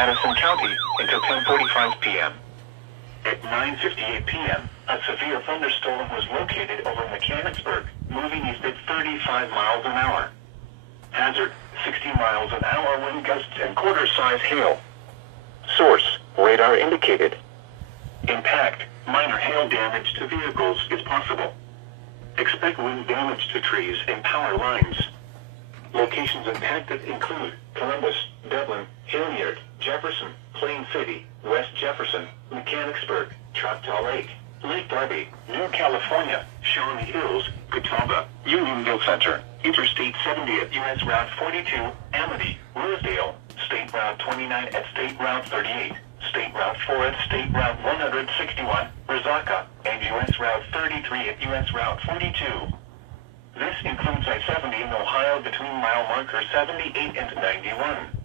Madison County until 10:45 p.m. At 9:58 p.m., a severe thunderstorm was located over Mechanicsburg, moving east at 35 miles an hour. Hazard, 60 miles an hour wind gusts and quarter-size hail. Source, radar indicated. Impact, minor hail damage to vehicles is possible. Expect wind damage to trees and power lines. Locations impacted include Columbus, Dublin, Hilliard, Jefferson, Plain City, West Jefferson, Mechanicsburg, Choctaw Lake, Lake Darby, New California, Shawnee Hills, Catawba, Unionville Center, Interstate 70 at U.S. Route 42, Amity, Rosedale, State Route 29 at State Route 38, State Route 4 at State Route 161, Resaca, and U.S. Route 33 at U.S. Route 42. This includes I-70 in Ohio between mile marker 78 and 91.